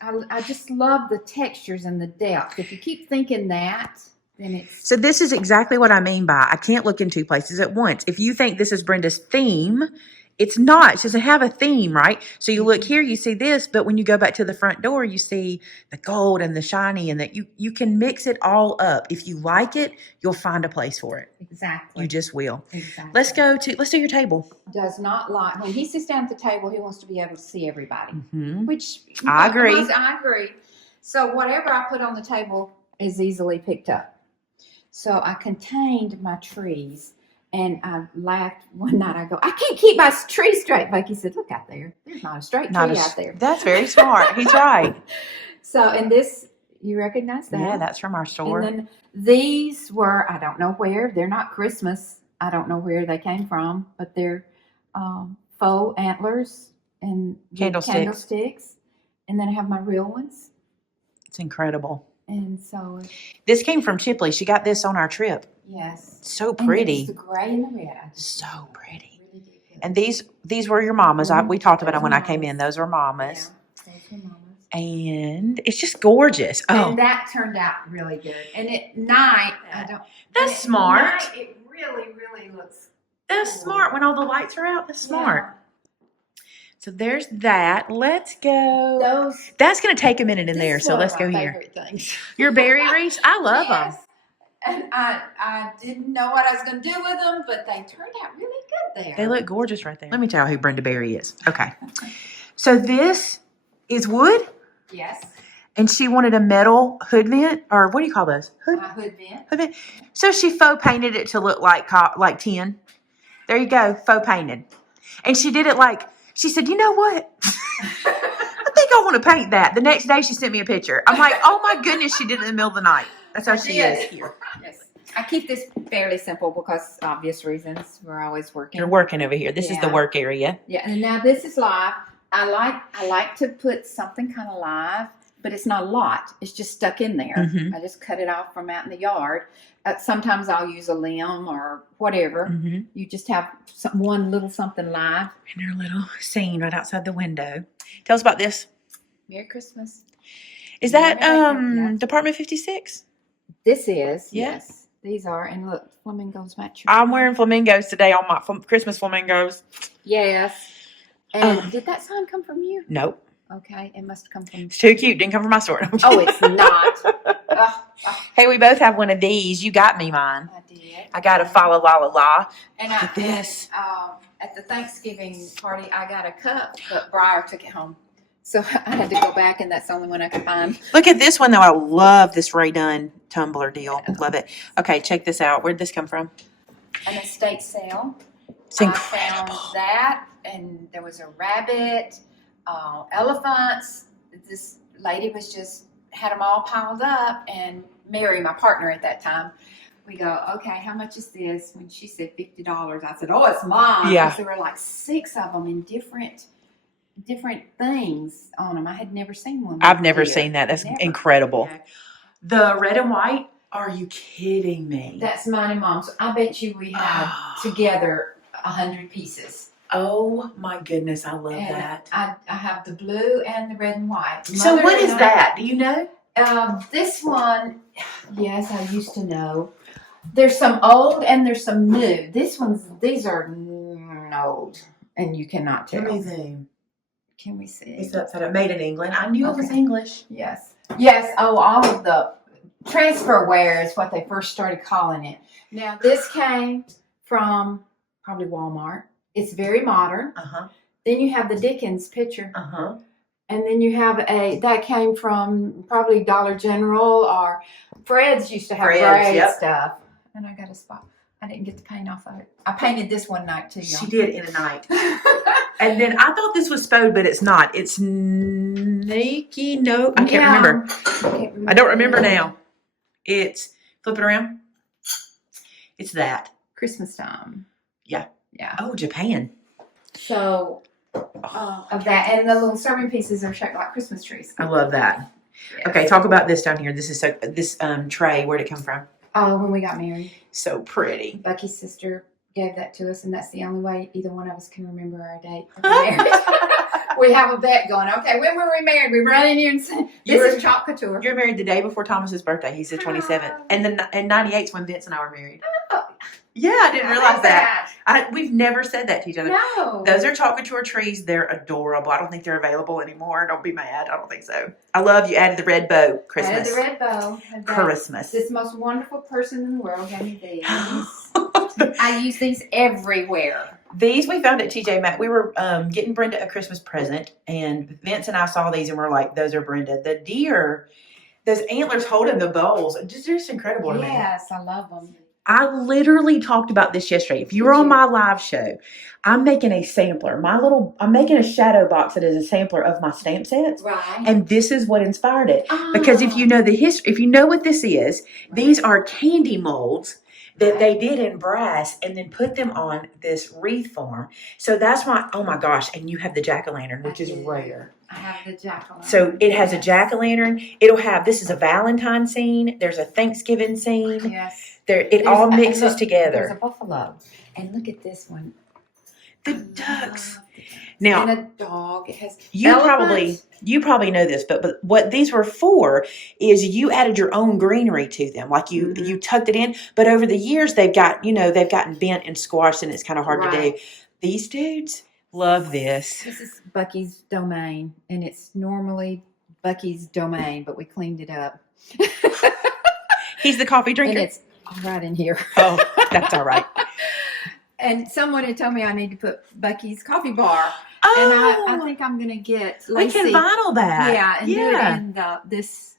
I just love the textures and the depth. If you keep thinking that, then it's... So this is exactly what I mean by I can't look in two places at once. If you think this is Brenda's theme... It's not. It doesn't have a theme, right? So you look here, you see this, but when you go back to the front door, you see the gold and the shiny, and that you can mix it all up. If you like it, you'll find a place for it. Exactly. You just will. Exactly. Let's do your table. Does not like when he sits down at the table, he wants to be able to see everybody. Mm-hmm. Which I agree. I agree. So whatever I put on the table is easily picked up. So I contained my trees. And I laughed one night. I go, I can't keep my tree straight. Bucky said, look out there. There's not a straight tree out there. That's very smart. He's right. So, and this, you recognize that? Yeah, that's from our store. And then these were, I don't know where. They're not Christmas. I don't know where they came from. But they're faux antlers and candlesticks. And then I have my real ones. It's incredible. And so this came from Chipley. She got this on our trip. Yes. So pretty. And the gray and the red. So pretty. Really and these were your mamas. We talked about them when I came in. Those were mamas. Yeah, those were mamas. And it's just gorgeous. Oh. And that turned out really good. And at night, That's smart. At night, it really, really looks That's cool. Smart. When all the lights are out, that's smart. Yeah. So there's that. Let's go. That's going to take a minute in there. So let's go here. Things. Your berry wreaths? I love them. And I didn't know what I was going to do with them, but they turned out really good there. They look gorgeous right there. Let me tell you who Brenda Berry is. Okay. So this is wood? Yes. And she wanted a metal hood vent, or what do you call those? Hood vent. Hood vent. So she faux painted it to look like tin. There you go, faux painted. And she did it she said, you know what? I think I want to paint that. The next day she sent me a picture. I'm like, oh my goodness, she did it in the middle of the night. That's how she is here. Yes. I keep this fairly simple because obvious reasons. We're always working. You're working over here. This is the work area. Yeah, and now this is live. I like to put something kind of live, but it's not a lot. It's just stuck in there. Mm-hmm. I just cut it off from out in the yard. Sometimes I'll use a limb or whatever. Mm-hmm. You just have one little something live. And her little scene right outside the window. Tell us about this. Merry Christmas. Is that Department 56? This is, yes. These are, and look, flamingos match. I'm wearing flamingos today on my Christmas flamingos. Yes. And did that sign come from you? Nope. Okay, it must come from. It's too cute. Didn't come from my store. Oh, it's not. Hey, we both have one of these. You got me mine. I did. I got a fa la la la la. And Look at this. At the Thanksgiving party, I got a cup, but Briar took it home. So I had to go back, and that's the only one I could find. Look at this one, though. I love this Ray Dunn tumbler deal. Love it. Okay, check this out. Where'd this come from? An estate sale. It's incredible. I found that, and there was a rabbit, elephants. This lady had them all piled up, and Mary, my partner at that time, we go, okay, how much is this? When she said $50, I said, oh, it's mine. Yeah. Because there were like 6 of them in different things on them. I had never seen one. I've never seen that. That's incredible. Yeah. The red and white? Are you kidding me? That's mine and Mom's. I bet you we have together 100 pieces. Oh my goodness, I love that. I have the blue and the red and white. So what is that? Do you know? This one, yes, I used to know. There's some old and there's some new. These are old, and you cannot tell. Let me see. Can we see? It's upside down. Made in England. I knew it was English. Yes. Yes. Oh, all of the transfer wear is what they first started calling it. Now, this came from probably Walmart. It's very modern. Then you have the Dickens picture. And then you have that came from probably Dollar General, or Fred's used to have great stuff. And I got a spot. I didn't get the paint off of it. I painted this one night too, y'all. She did in a night. And then I thought this was Spode, but it's not. It's Nike. No, I can't remember. I don't remember now. It's, flip it around. It's that. Christmas time. Yeah. Yeah. Oh, Japan. So, of that. And the little serving pieces are shaped like Christmas trees. I love that. Yes. Okay, talk about this down here. This is this tray. Where'd it come from? Oh, when we got married. So pretty. Bucky's sister gave that to us, and that's the only way either one of us can remember our date. We have a bet going, okay, when were we married? We run in here and say, this is Chalk Couture. You're married the day before Thomas's birthday. He's the 27th. And then in 98's when Vince and I were married. Oh. Yeah, I didn't realize that. We've never said that to each other. No. Those are Chalk Couture trees. They're adorable. I don't think they're available anymore. Don't be mad. I don't think so. I love you added the red bow. Christmas. Added the red bow. Christmas. This most wonderful person in the world gave me these. I use these everywhere. These we found at TJ Maxx. We were getting Brenda a Christmas present, and Vince and I saw these, and we're like, those are Brenda. The deer, those antlers holding the bowls, just incredible to me. Yes, I love them. I literally talked about this yesterday. If you were on my live show, I'm making a sampler. I'm making a shadow box that is a sampler of my stamp sets. Right. And this is what inspired it. Because if you know the history, if you know what this is, these are candy molds that they did in brass and then put them on this wreath form. So that's why, oh my gosh, and you have the jack-o'-lantern, which is rare. I have the jack-o'-lantern. So it has a jack-o'-lantern. It'll have, this is a Valentine scene. There's a Thanksgiving scene. Yes. It all mixes together. There's a buffalo. And look at this one. The ducks. Now, and a dog. It has you probably know this, but what these were for is you added your own greenery to them. Like you tucked it in, but over the years they've gotten bent and squashed, and it's kind of hard to do. These dudes love this. This is Bucky's domain, and it's normally Bucky's domain, but we cleaned it up. He's the coffee drinker. And it's right in here. Oh, that's all right. And someone had told me I need to put Bucky's coffee bar. Oh, and I think I'm going to get Lacey. We can vinyl that. Yeah, and do it in this.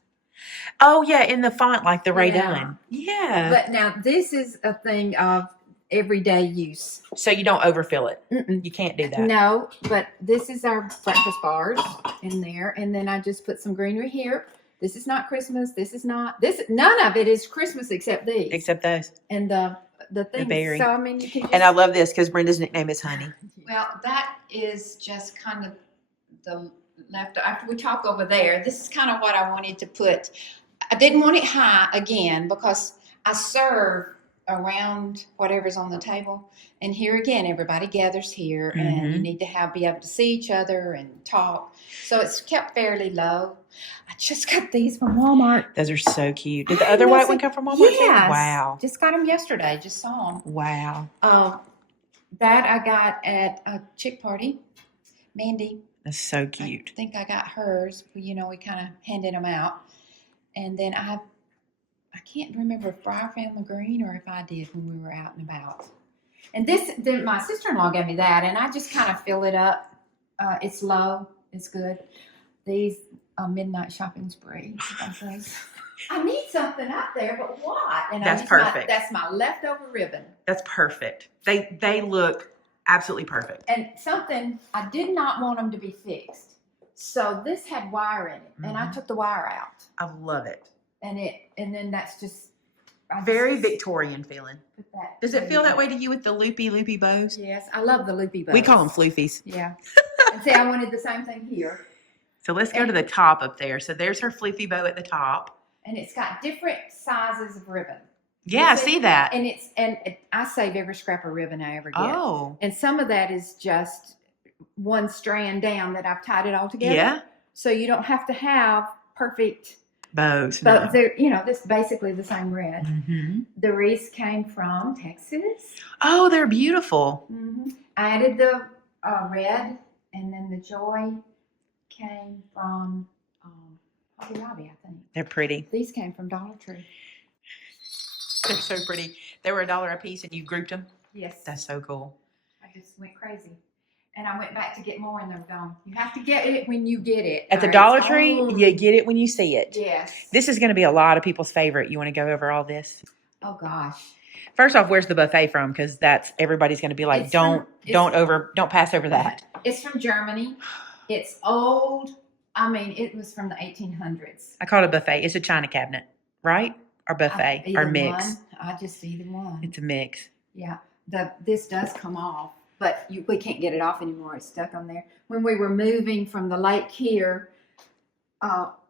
Oh, yeah, in the font like the Ray Dunn. Yeah. But now this is a thing of everyday use. So you don't overfill it. You can't do that. No, but this is our breakfast bars in there. And then I just put some greenery here. This is not Christmas. This is not. None of it is Christmas except these. Except those. And the thing. berry. So, I mean, you can just, and I love this because Brenda's nickname is Honey. Well, that is just kind of the left. After we talk over there, this is kind of what I wanted to put. I didn't want it high again because I serve around whatever's on the table. And here again, everybody gathers here and you need to be able to see each other and talk. So it's kept fairly low. I just got these from Walmart. Those are so cute. Did the other white one come from Walmart too? Yes. Wow. Just got them yesterday. Just saw them. Wow. That I got at a chick party. Mandy. That's so cute. I think I got hers. You know, we kind of handed them out. And then I can't remember if Briar found the green or if I did when we were out and about. And my sister-in-law gave me that, and I just kind of fill it up. It's low. It's good. These midnight shopping spree. I need something out there, but what? And that's perfect. That's my leftover ribbon. That's perfect. They look absolutely perfect. And something, I did not want them to be fixed. So this had wire in it, and I took the wire out. I love it. And then that's just... Very Victorian feeling. Does it feel that way to you with the loopy bows? Yes, I love the loopy bows. We call them floofies. Yeah. And see, I wanted the same thing here. So let's go to the top up there. So there's her floofy bow at the top. And it's got different sizes of ribbon. Yeah, I see that. And I save every scrap of ribbon I ever get. Oh. And some of that is just one strand down that I've tied it all together. Yeah. So you don't have to have perfect bows. But they're, this is basically the same red. Mm-hmm. The wreaths came from Texas. Oh, they're beautiful. Mm-hmm. I added the red, and then the joy came from Hobby Lobby, I think. They're pretty. These came from Dollar Tree. They're so pretty. They were $1 a piece, and you grouped them? Yes. That's so cool. I just went crazy. And I went back to get more, and they're gone. You have to get it when you get it. At the Dollar Tree, you get it when you see it. Yes. This is going to be a lot of people's favorite. You want to go over all this? Oh, gosh. First off, where's the buffet from? Because everybody's going to be like, don't pass over that. It's from Germany. It's old. I mean, it was from the 1800s. I call it a buffet. It's a china cabinet, right? Or buffet, or mix. One. I just either one. It's a mix. Yeah. This does come off, but we can't get it off anymore. It's stuck on there. When we were moving from the lake here,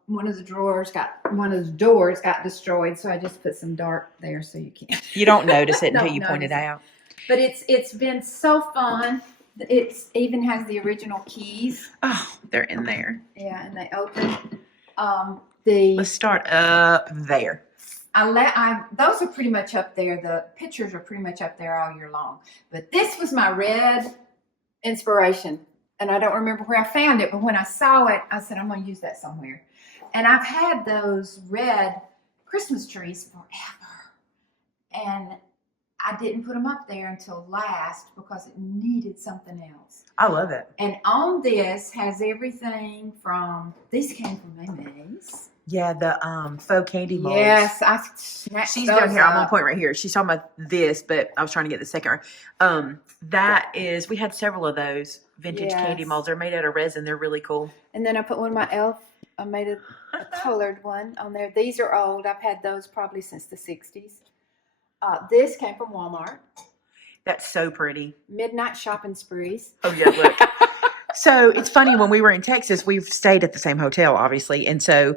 one of the doors got destroyed, so I just put some dark there so you can't. You don't notice it until you point it out. But it's been so fun. It even has the original keys. Oh, they're in there. Yeah, and they open. Let's start up there. Those are pretty much up there. The pictures are pretty much up there all year long. But this was my red inspiration. And I don't remember where I found it, but when I saw it, I said, I'm going to use that somewhere. And I've had those red Christmas trees forever. And I didn't put them up there until last because it needed something else. I love it. And on this has everything from, these came from Maymay's. Yeah, the faux candy molds. Yes, she's down here. I'm on point right here. She's talking about this, but I was trying to get the second one. We had several of those vintage candy molds. They're made out of resin. They're really cool. And then I put one of my elf. I made a colored one on there. These are old. I've had those probably since the 60s. This came from Walmart. That's so pretty. Midnight shopping sprees. Oh, yeah, look. So it's funny, when we were in Texas, we've stayed at the same hotel, obviously. And so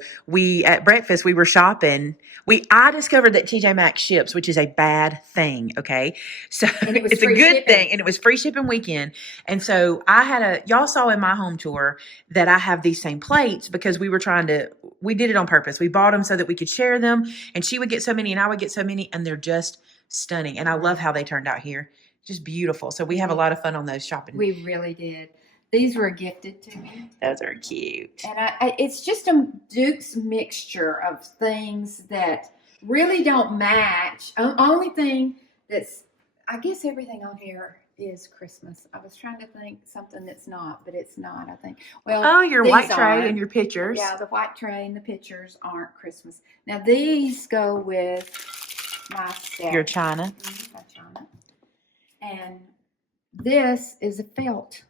at breakfast, we were shopping. I discovered that TJ Maxx ships, which is a bad thing. Okay. So it's a good thing. And it was free shipping weekend. And so y'all saw in my home tour that I have these same plates because we did it on purpose. We bought them so that we could share them, and she would get so many and I would get so many, and they're just stunning. And I love how they turned out here. Just beautiful. So we have a lot of fun on those shopping. We really did. These were gifted to me. Those are cute. And it's just a Duke's mixture of things that really don't match. Only thing I guess everything on here is Christmas. I was trying to think something that's not, but it's not, I think. Well, your white tray and your pictures. Yeah, the white tray and the pictures aren't Christmas. Now, these go with my set. Your china. My china. And this is a felt.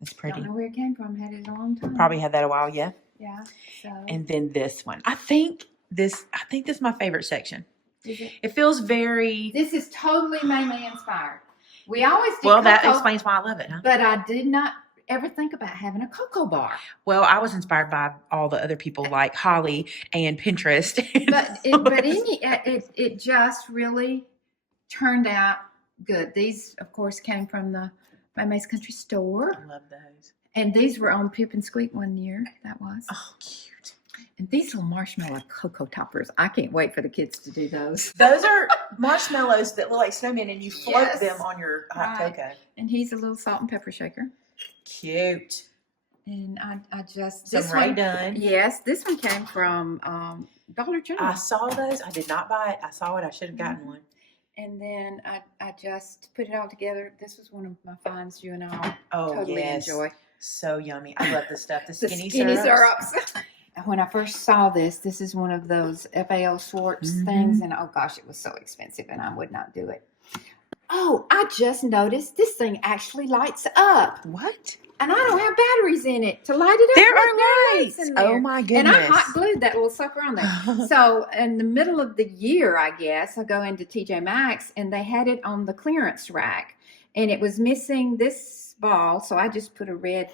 It's pretty. I don't know where it came from. Had it a long time. Probably had that a while, yeah. Yeah. So. And then this one. I think this is my favorite section. Is it? It feels very. This is totally Maymay inspired. We always do. Well, that explains why I love it, huh? But I did not ever think about having a cocoa bar. Well, I was inspired by all the other people like Holly and Pinterest. It just really turned out good. These, of course, came from the Maymay's Country Store. I love those. And these were on Pip and Squeak one year. That was. Oh, cute. And these little marshmallow cocoa toppers, I can't wait for the kids to do those. Those are marshmallows that look like snowmen, and you float Yes. them on your hot cocoa. And he's a little salt and pepper shaker. Cute. And I just Some Ray done. Yes, this one came from Dollar General. I saw those. I did not buy it. I saw it. I should have gotten one. And then I just put it all together. This was one of my finds you and I totally enjoy. So yummy. I love this stuff. The skinny syrups. When I first saw this is one of those FAO Schwartz things. And oh gosh, it was so expensive and I would not do it. Oh, I just noticed this thing actually lights up. What? And I don't have batteries in it to light it up. There are lights in there. Oh my goodness. And I hot glued that little sucker on there. So in the middle of the year, I guess, I go into TJ Maxx and they had it on the clearance rack. And it was missing this ball. So I just put a red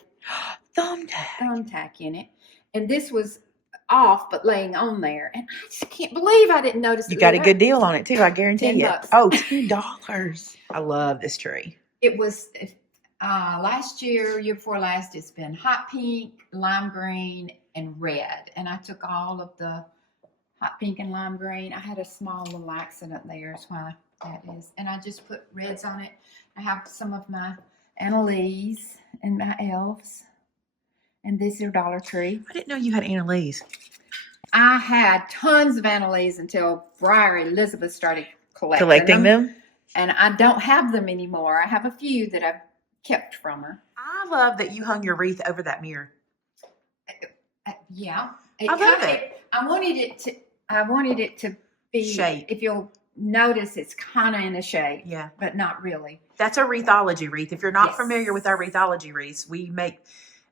thumbtack in it. And this was off, but laying on there. And I just can't believe I didn't notice it. You got a good deal on it too, I guarantee you. $10. Oh, $2. I love this tree. It was last year before last, it's been hot pink, lime green, and red. And I took all of the hot pink and lime green. I had a small little accident there, is why that is. And I just put reds on it. I have some of my Annalise and my elves. And this is Dollar Tree. I didn't know you had Annalise. I had tons of Annalise until Briar Elizabeth started collecting them. And I don't have them anymore. I have a few that I've kept from her. I love that you hung your wreath over that mirror. Yeah. I love it. I wanted it to be shape. If you'll notice, it's kind of in a shape. Yeah. But not really. That's a wreathology wreath. If you're not familiar with our wreathology wreaths,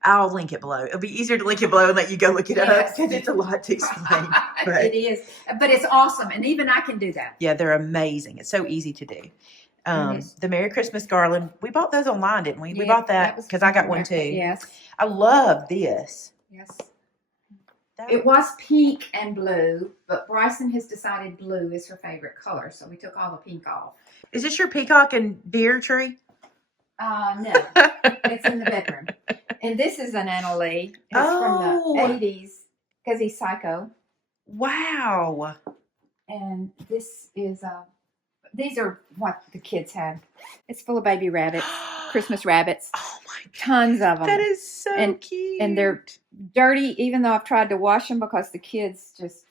I'll link it below. It'll be easier to link it below and let you go look it up because it's a lot to explain. But it is. But it's awesome. And even I can do that. Yeah, they're amazing. It's so easy to do. The Merry Christmas garland. We bought those online, didn't we? Yeah, we bought that because I got one too. Yes. I love this. Yes. It was pink and blue, but Bryson has decided blue is her favorite color. So we took all the pink off. Is this your peacock and deer tree? No. It's in the bedroom. And this is an Annalise. It's from the 80s because he's psycho. Wow. And this is these are what the kids had. It's full of baby rabbits, Christmas rabbits. Oh my God. Tons of them. That is so cute. And they're dirty, even though I've tried to wash them because the kids just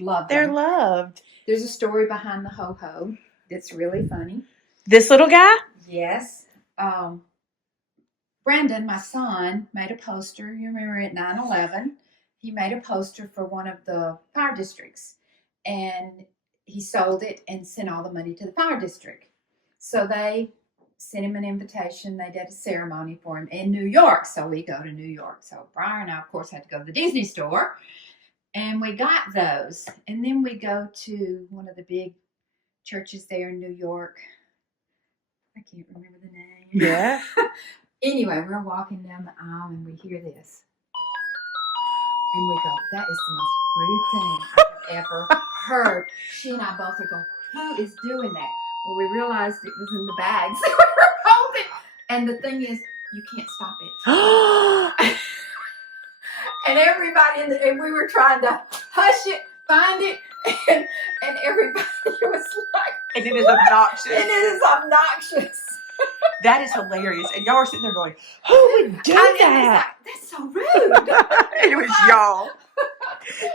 love them. They're loved. There's a story behind the ho-ho that's really funny. This little guy? Yes. Brendan, my son, made a poster. You remember at 9/11, he made a poster for one of the fire districts. And he sold it and sent all the money to the fire district. So they sent him an invitation. They did a ceremony for him in New York. So we go to New York. So Briar and I, of course, had to go to the Disney store. And we got those. And then we go to one of the big churches there in New York. I can't remember the name. Yeah. Anyway, we're walking down the aisle and we hear this. And we go, that is the most rude thing I have ever heard. She and I both are going, who is doing that? Well, we realized it was in the bags we were holding. And the thing is, you can't stop it. And everybody, and we were trying to hush it, find it, and everybody was like, and it is obnoxious. And it is obnoxious. That is hilarious. And y'all are sitting there going, who would do that? Like, that's so rude. It was y'all.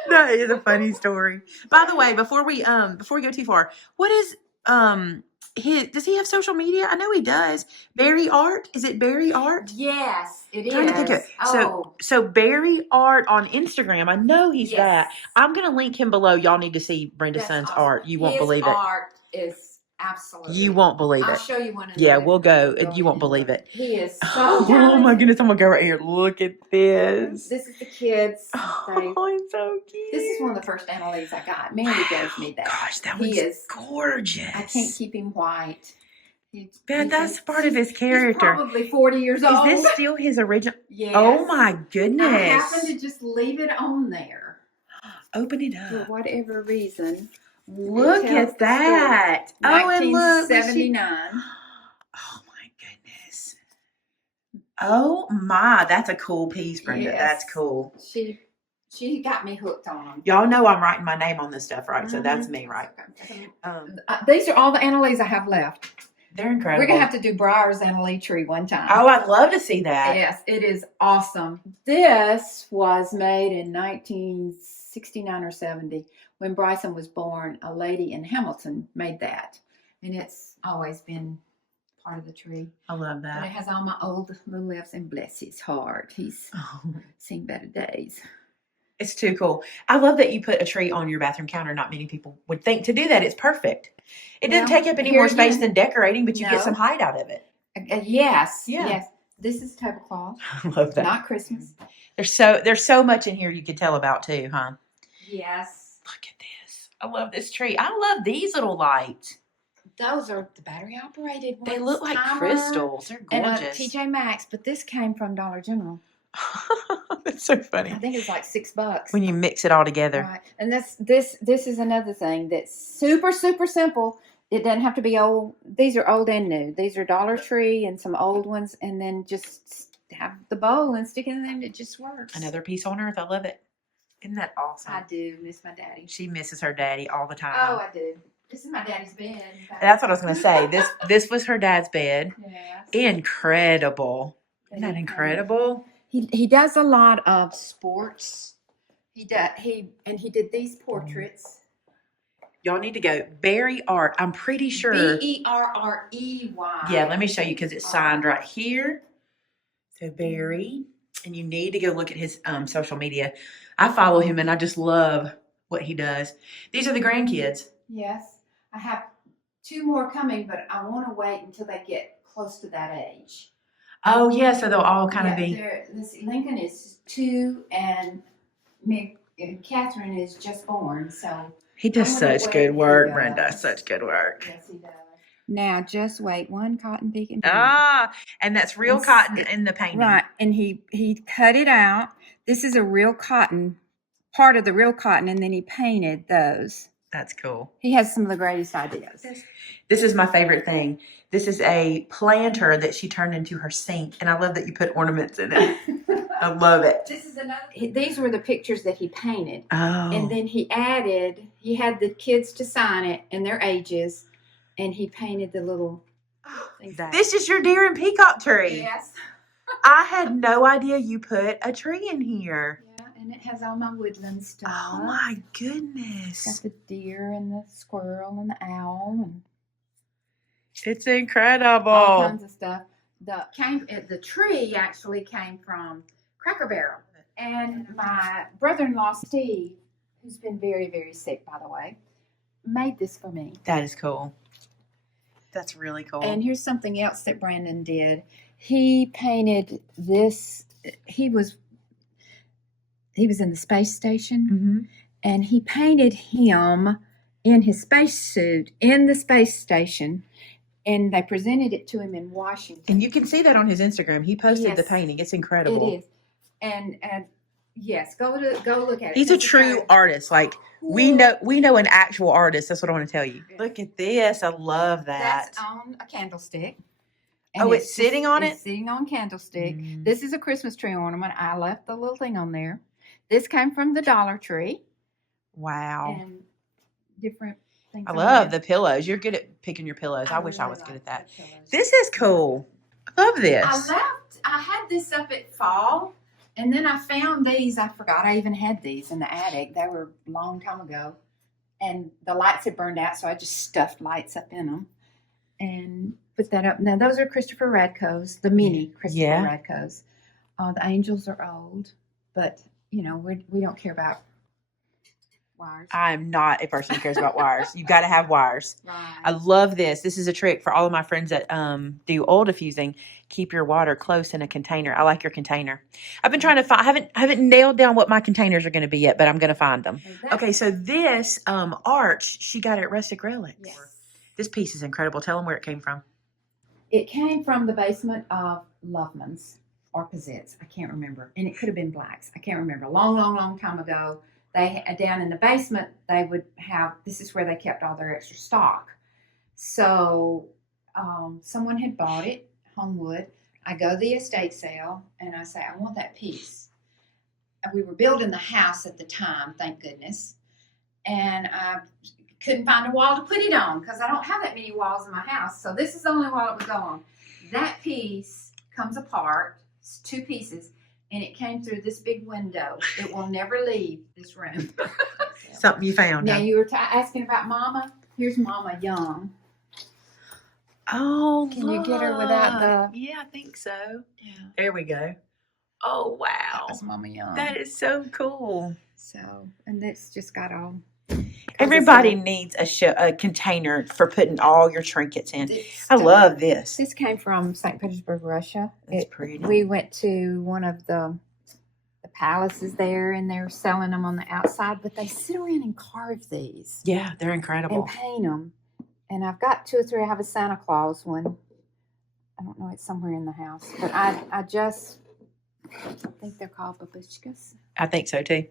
That is a funny story. By the way, before we go too far, what is does he have social media? I know he does. Barry Art? Is it Barry Art? Yes, it is. I'm trying to think of it. So Barry Art on Instagram. I know he's that. I'm gonna link him below. Y'all need to see Brenda's son's art. You won't believe it. His art is absolutely. You won't believe it. I'll show you one. We'll go. You won't believe it. He is so Oh my goodness! I'm gonna go right here. Look at this. This is the kids. Oh, it's so cute. This is one of the first Annalise I got. Mandy gave me that. Gosh, that one's gorgeous. I can't keep him white. That's part of his character. He's probably 40 years old. Is this still his original? Yes. Oh my goodness. I happened to just leave it on there. Open it up. For whatever reason. Look at that. Oh, and look. 1979. Oh my goodness. Oh my, that's a cool piece, Brenda. Yes. That's cool. She She got me hooked on them. Y'all know I'm writing my name on this stuff, right? So that's me, right? These are all the Annalise I have left. They're incredible. We're going to have to do Briar's Annalee tree one time. Oh, I'd love to see that. Yes, it is awesome. This was made in 1969 or 70. When Bryson was born, a lady in Hamilton made that. And it's always been part of the tree. I love that. And it has all my old little lips, and bless his heart. He's seen better days. It's too cool. I love that you put a tree on your bathroom counter. Not many people would think to do that. It's perfect. It doesn't take up any more space than decorating, but you get some height out of it. Yes. This is tablecloth. I love that. Not Christmas. There's so much in here you could tell about too, huh? Yes. Look at this. I love this tree. I love these little lights. Those are the battery operated ones. They look like crystals. They're gorgeous. And TJ Maxx, but this came from Dollar General. That's so funny. I think it's like $6 when you mix it all together. Right. And this is another thing that's super, super simple. It doesn't have to be old. These are old and new. These are Dollar Tree and some old ones, and then just have the bowl and stick it in there. It just works. Another piece on earth. I love it. Isn't that awesome? I do miss my daddy. She misses her daddy all the time. Oh, I do. This is my daddy's bed. That's what I was going to say. This was her dad's bed. Yeah. Incredible. Isn't that incredible? He does a lot of sports. He did these portraits. Y'all need to go. Berry Art. I'm pretty sure. Berrey. Yeah, let me show you because it's signed right here. So Berry, and you need to go look at his social media. I follow him and I just love what he does. These are the grandkids. Yes. I have 2 more coming, but I want to wait until they get close to that age. Oh, yeah, so they'll all kind of be. Lincoln is 2, and Catherine is just born, so. He does such good work, Brenda. Such good work. Yes, he does. Now, just wait. 1 cotton beacon. And that's real cotton in the painting. Right, and he cut it out. This is a real cotton, part of the real cotton, and then he painted those. That's cool. He has some of the greatest ideas. This is my favorite thing. This is a planter that she turned into her sink, and I love that you put ornaments in it. I love it. This is another. These were the pictures that he painted. Oh. And then he had the kids to sign it and their ages, and he painted the little things. This is your deer and peacock tree. Yes. I had no idea you put a tree in here. And it has all my woodland stuff. Oh my goodness. Got the deer and the squirrel and the owl and it's incredible. all kinds of stuff. The tree actually came from Cracker Barrel. And my brother-in-law Steve, who's been very, very sick, by the way, made this for me. That is cool. That's really cool. And here's something else that Brandon did. He painted this. He was in the space station, and he painted him in his spacesuit in the space station, and they presented it to him in Washington. And you can see that on his Instagram. He posted the painting. It's incredible. It is. And yes, go look at it. He's a true artist. Like cool. we know an actual artist. That's what I want to tell you. Yeah. Look at this. I love that. That's on a candlestick. And it's sitting on it? It's sitting on candlestick. This is a Christmas tree ornament. I left the little thing on there. This came from the Dollar Tree. Wow. And different things. I love the pillows. You're good at picking your pillows. I wish I was good at that. This is cool. I love this. I had this up at fall, and then I found these. I forgot I even had these in the attic. They were a long time ago. And the lights had burned out, so I just stuffed lights up in them and put that up. Now, those are Christopher Radko's, the mini Christopher Radko's. The angels are old, but... You know, we don't care about wires. I'm not a person who cares about wires. You've got to have wires. Right. I love this. This is a trick for all of my friends that do oil diffusing. Keep your water close in a container. I like your container. I've been trying to find. I haven't nailed down what my containers are going to be yet, but I'm going to find them. Okay, so this arch she got at Rustic Relics. Yes. This piece is incredible. Tell them where it came from. It came from the basement of Loveman's. Or Pizettes, I can't remember, and it could have been Blacks. I can't remember. A long time ago, they down in the basement they would have. This is where they kept all their extra stock. So someone had bought it, Homewood. I go to the estate sale and I say, I want that piece. we were building the house at the time, thank goodness. And I couldn't find a wall to put it on because I don't have that many walls in my house. So this is the only wall it would go on. That piece comes apart. It's 2 pieces. And it came through this big window. It will never leave this room. Something you found. Now, you were asking about Mama. Here's Mama young. Oh, Can you get her without the... Yeah, I think so. Yeah. There we go. Oh, wow. That was Mama young. That is so cool. So, and it's just got all... Everybody needs a container for putting all your trinkets in. I love this. This came from St. Petersburg, Russia. It's pretty. We went to one of the palaces there, and they're selling them on the outside, but they sit around and carve these. Yeah, they're incredible. And paint them. And I've got 2 or 3. I have a Santa Claus one. I don't know. It's somewhere in the house. But I think they're called babushkas. I think so, too.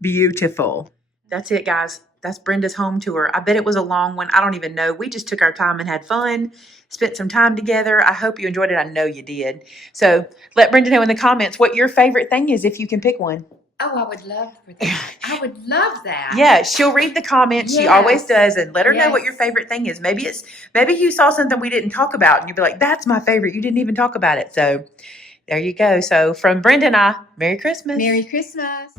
Beautiful. That's it, guys. That's Brenda's home tour. I bet it was a long one. I don't even know. We just took our time and had fun, spent some time together. I hope you enjoyed it. I know you did. So let Brenda know in the comments what your favorite thing is if you can pick one. Oh, I would love for that. I would love that. Yeah, she'll read the comments. Yes. She always does, and let her know Yes. what your favorite thing is. Maybe you saw something we didn't talk about, and you'll be like, "That's my favorite. You didn't even talk about it." So there you go. So from Brenda and I, Merry Christmas. Merry Christmas.